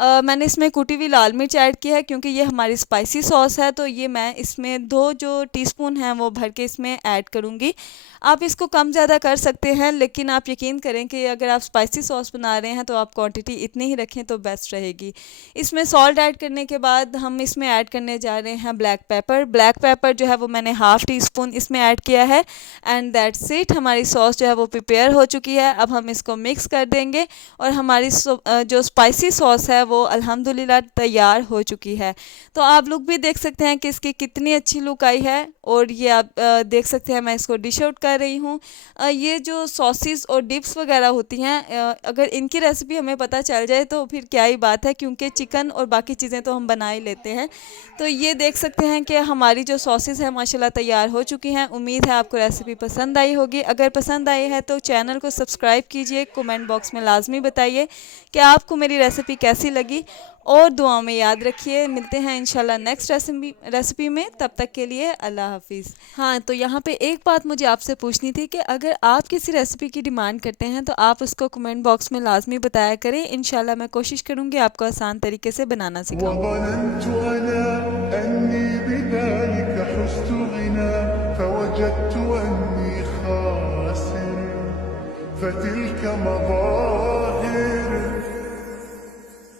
मैंने इसमें कुटी हुई लाल मिर्च ऐड की है क्योंकि ये हमारी स्पाइसी सॉस है, तो ये मैं इसमें 2 जो टीस्पून हैं वो भर के इसमें ऐड करूँगी। आप इसको कम ज़्यादा कर सकते हैं, लेकिन आप यकीन करें कि अगर आप स्पाइसी सॉस बना रहे हैं तो आप क्वांटिटी इतनी ही रखें तो बेस्ट रहेगी। इसमें सॉल्ट ऐड करने के बाद हम इसमें ऐड करने जा रहे हैं ब्लैक पेपर। ब्लैक पेपर जो है वो मैंने हाफ़ टी स्पून इसमें ऐड किया है एंड दैट्स इट। हमारी सॉस जो है वो प्रिपेयर हो चुकी है। अब हम इसको मिक्स कर देंगे और हमारी जो स्पाइसी सॉस है वो अल्हम्दुलिल्लाह तैयार हो चुकी है। तो आप लोग भी देख सकते हैं कि इसकी कितनी अच्छी लुक आई है और ये आप देख सकते हैं मैं इसको डिश आउट कर रही हूँ। ये जो सॉसेस और डिप्स वगैरह होती हैं, अगर इनकी रेसिपी हमें पता चल जाए तो फिर क्या ही बात है, क्योंकि चिकन और बाकी चीज़ें तो हम बना ही लेते हैं। तो ये देख सकते हैं कि हमारी जो सॉसेस है माशाल्लाह तैयार हो चुकी हैं। उम्मीद है आपको रेसिपी पसंद आई होगी। अगर पसंद आई है तो चैनल को सब्सक्राइब कीजिए, कमेंट बॉक्स में लाजमी बताइए कि आपको मेरी रेसिपी कैसी लगी और दुआओं में याद रखिए। मिलते हैं इंशाल्लाह नेक्स्ट रेसिपी में, तब तक के लिए अल्लाह हाफिज़। हाँ, तो यहाँ पे एक बात मुझे आपसे पूछनी थी कि अगर आप किसी रेसिपी की डिमांड करते हैं तो आप उसको कमेंट बॉक्स में लाजमी बताया करें। इंशाल्लाह मैं कोशिश करूँगी आपको आसान तरीके से बनाना सिखाऊँ।